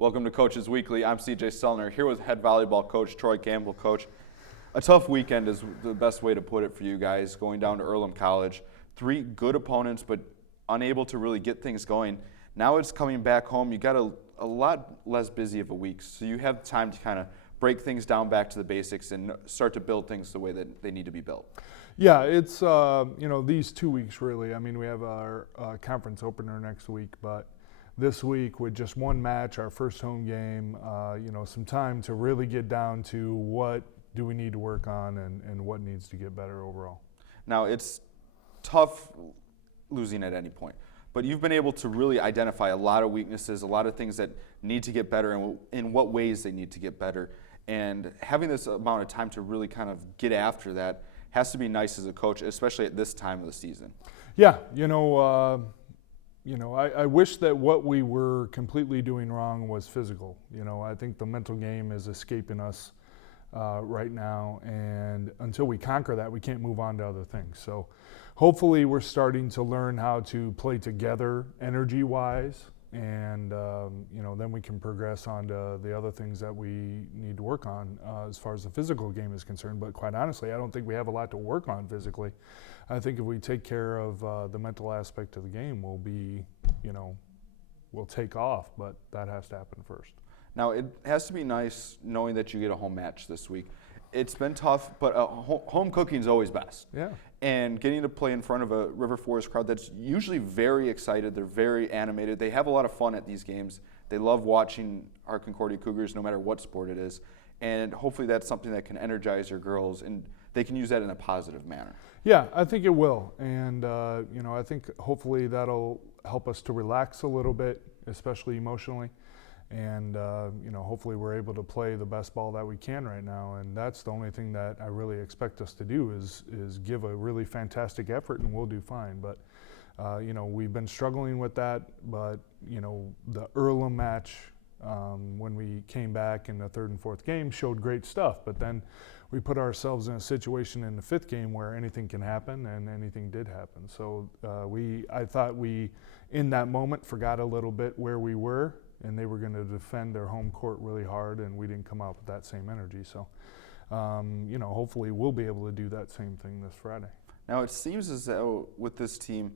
Welcome to Coaches Weekly. I'm CJ Sellner here with head volleyball coach Troy Campbell. Coach, a tough weekend is the best way to put it for you guys, going down to Earlham College. 3 good opponents, but unable to really get things going. Now it's coming back home. You got a lot less busy of a week, so you have time to kind of break things down back to the basics and start to build things the way that they need to be built. Yeah, it's, these 2 weeks really. I mean, we have our conference opener next week, but this week with just one match, our first home game, some time to really get down to what do we need to work on and what needs to get better overall. Now, it's tough losing at any point, but you've been able to really identify a lot of weaknesses, a lot of things that need to get better and in what ways they need to get better. And having this amount of time to really kind of get after that has to be nice as a coach, especially at this time of the season. Yeah, I wish that what we were completely doing wrong was physical. I think the mental game is escaping us right now, and until we conquer that, we can't move on to other things. So hopefully we're starting to learn how to play together energy-wise, and then we can progress on to the other things that we need to work on as far as the physical game is concerned. But quite honestly, I don't think we have a lot to work on physically. I think if we take care of the mental aspect of the game, we'll take off, but that has to happen first. Now, it has to be nice knowing that you get a home match this week. It's been tough, but home cooking is always best. Yeah. And getting to play in front of a River Forest crowd that's usually very excited, they're very animated, they have a lot of fun at these games. They love watching our Concordia Cougars no matter what sport it is. And hopefully that's something that can energize your girls and they can use that in a positive manner. Yeah, I think it will. And, I think hopefully that'll help us to relax a little bit, especially emotionally. And, hopefully we're able to play the best ball that we can right now. And that's the only thing that I really expect us to do is give a really fantastic effort, and we'll do fine. But, we've been struggling with that. But, the Earlham match, when we came back in the 3rd and 4th game, showed great stuff. But then we put ourselves in a situation in the 5th game where anything can happen, and anything did happen. So I thought we, in that moment, forgot a little bit where we were, and they were going to defend their home court really hard, and we didn't come out with that same energy. So, hopefully we'll be able to do that same thing this Friday. Now, it seems as though with this team,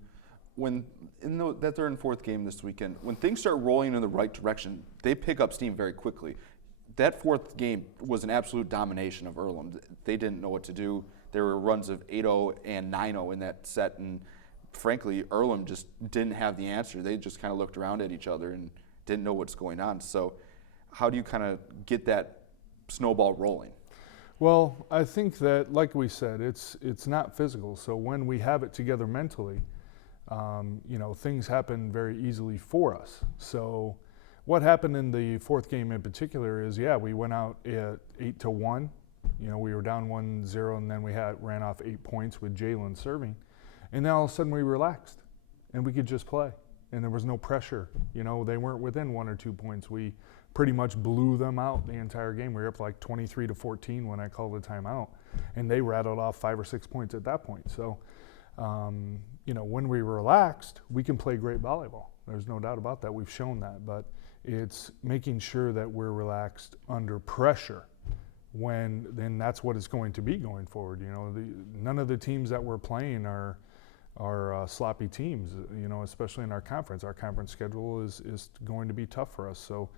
when in that 3rd and 4th game this weekend, when things start rolling in the right direction, they pick up steam very quickly. That 4th game was an absolute domination of Earlham. They didn't know what to do. There were runs of 8-0 and 9-0 in that set, and frankly, Earlham just didn't have the answer. They just kind of looked around at each other and didn't know what's going on. So how do you kind of get that snowball rolling? Well, I think that, like we said, it's not physical. So when we have it together mentally, things happen very easily for us. So what happened in the 4th game in particular is, we went out at 8-1. We were down 1-0, and then we ran off 8 points with Jalen serving. And then all of a sudden we relaxed, and we could just play. And there was no pressure. They weren't within 1 or 2 points. We pretty much blew them out the entire game. We were up like 23-14 when I called the timeout, and they rattled off 5 or 6 points at that point. So, when we relaxed, we can play great volleyball. There's no doubt about that. We've shown that, but it's making sure that we're relaxed under pressure. Then that's what it's going to be going forward. None of the teams that we're playing are sloppy teams, especially in our conference. Our conference schedule is going to be tough for us. So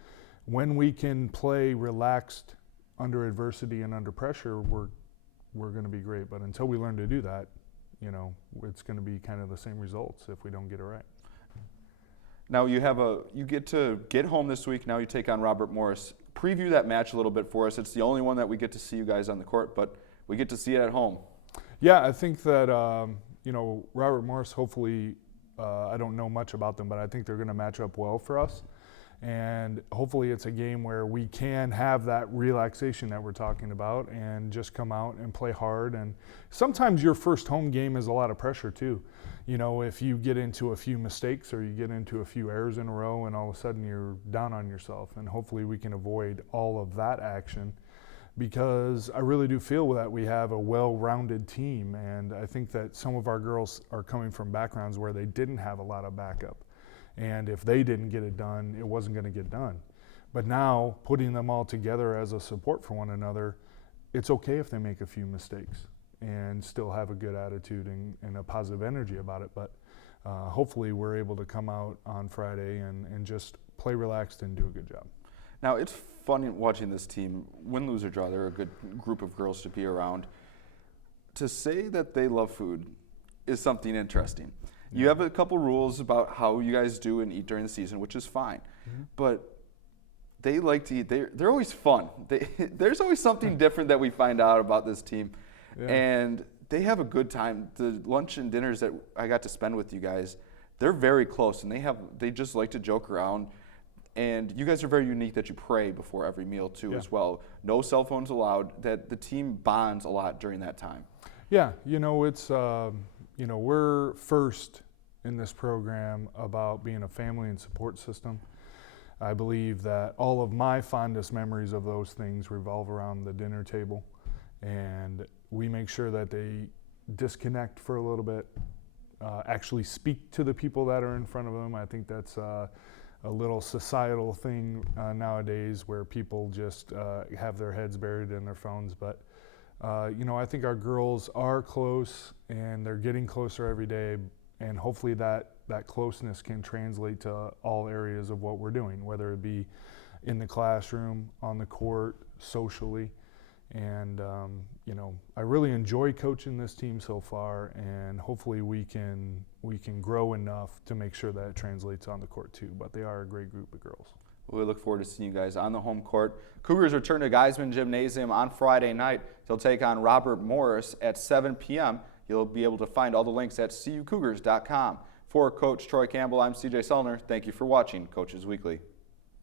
when we can play relaxed under adversity and under pressure, we're going to be great. But until we learn to do that, it's going to be kind of the same results if we don't get it right. Now you get to get home this week. Now you take on Robert Morris. Preview that match a little bit for us. It's the only one that we get to see you guys on the court, but we get to see it at home. Yeah, I think that Robert Morris, hopefully, I don't know much about them, but I think they're going to match up well for us. And hopefully it's a game where we can have that relaxation that we're talking about and just come out and play hard. And sometimes your first home game is a lot of pressure too. If you get into a few mistakes or you get into a few errors in a row and all of a sudden you're down on yourself. And hopefully we can avoid all of that action, because I really do feel that we have a well-rounded team. And I think that some of our girls are coming from backgrounds where they didn't have a lot of backup. And if they didn't get it done, it wasn't going to get done. But now, putting them all together as a support for one another, it's okay if they make a few mistakes and still have a good attitude and a positive energy about it. But hopefully we're able to come out on Friday and just play relaxed and do a good job. Now, it's fun watching this team win, lose, or draw. They're a good group of girls to be around. To say that they love food is something interesting. Yeah. You have a couple rules about how you guys do and eat during the season, which is fine. Mm-hmm. But they like to eat. They're always fun. There's always something different that we find out about this team. Yeah. And they have a good time. The lunch and dinners that I got to spend with you guys, they're very close, and they just like to joke around. And you guys are very unique that you pray before every meal too, as well. No cell phones allowed. That the team bonds a lot during that time. Yeah, it's we're first in this program about being a family and support system. I believe that all of my fondest memories of those things revolve around the dinner table, and we make sure that they disconnect for a little bit, actually speak to the people that are in front of them. I think that's a little societal thing nowadays where people just have their heads buried in their phones. But, I think our girls are close and they're getting closer every day, and hopefully that closeness can translate to all areas of what we're doing, whether it be in the classroom, on the court, socially. And, I really enjoy coaching this team so far, and hopefully we can grow enough to make sure that it translates on the court too. But they are a great group of girls. We look forward to seeing you guys on the home court. Cougars return to Geisman Gymnasium on Friday night. They'll take on Robert Morris at 7 p.m. You'll be able to find all the links at cucougars.com. For Coach Troy Campbell, I'm CJ Sellner. Thank you for watching Coaches Weekly.